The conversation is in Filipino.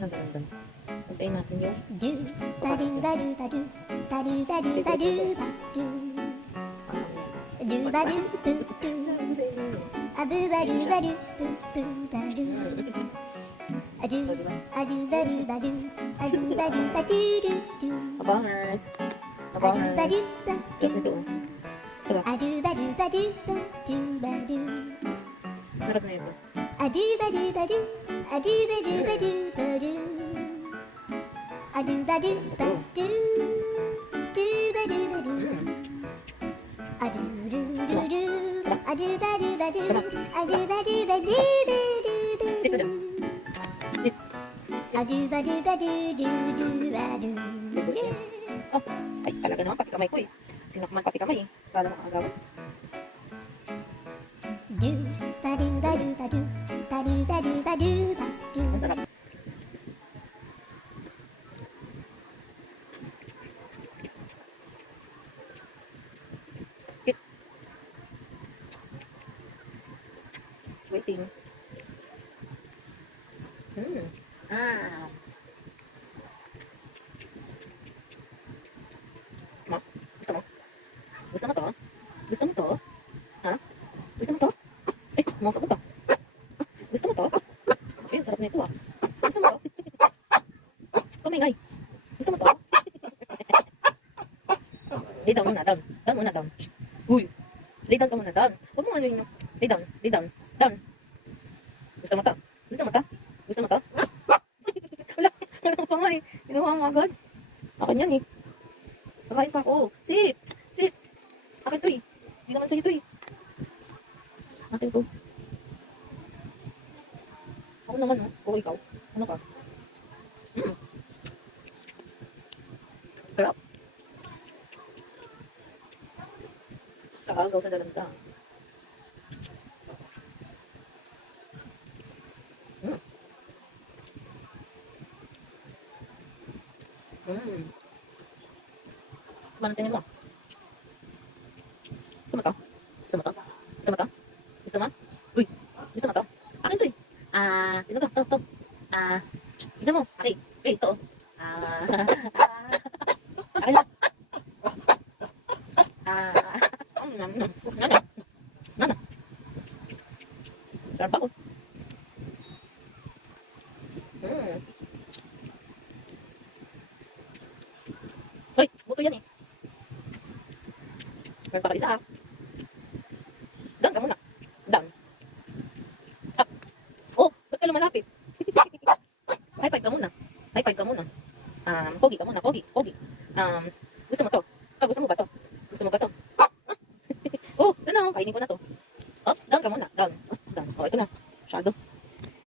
ang ganda. Hintayin natin yung Do ba do ba do ba do ba do ba do ba do ba do do ba do do do a do ba do ba do do do ba do a do a do ba do ba do a do ba do ba do do do Abangers. a do ba Abangers. do ba Sarap do nito. oh. Sarap. a do ba do ba do ba do ba do Sarap na ito. a do ba do ba do a a do ba do ba do do ba do ba do. A do do do do. A do ba do ba do. A do ba do ba do ba do ba do. A do ba do ba do do do ba do. Oh, ay talaga naman pati kamay ko eh. Sino man pati kamay eh. Kala mo kakagawin. Do ba do ba do Waiting. Hmm. Ah. Ma, gusto mo? Gusto mo to? Gusto mo to? Ha? Gusto mo to? Eh, mausap mo to. Gusto mo to? Eh, ang sarap nito ah. Gusto mo to? Kumingay. Gusto mo to? Lay down muna, down. Down muna, down. Uy. Lay down ka muna, down. Huwag mo ano yun. Lay down, lay down. Gusto mo to? Gusto mo to? Gusto mo to? Wala, wala ka pa nga eh. Ginawa mo agad. Akin yan eh. Kakain pa ako. Sit! Sit! Akin to eh. Hindi naman sa'yo to eh. Akin to. Ako naman, no? O ikaw? Ano ka? Mm. Sarap. Kakagaw sa dalanta. Mm. Manang tingin mo. Gusto mo to? Gusto mo to? Gusto mo to? Gusto mo? Uy! Akin to eh. Ah, ito to, to. Ah, shh, tignan mo. Okay, okay, ito. oh. Ah, akin na. Ah, mm, mm. Nana. Nana. Sarap ako. Mm. Hoy, buto yan eh. Meron pa ka isa ah. Down ka muna. Down. Up. Oh, ba't ka lumalapit? High five ka muna. High five ka muna. Um, pogi ka muna. Pogi, pogi. Um, gusto mo to? Ah, gusto mo ba to? Gusto mo ba to? oh, oh, Kainin ko na to.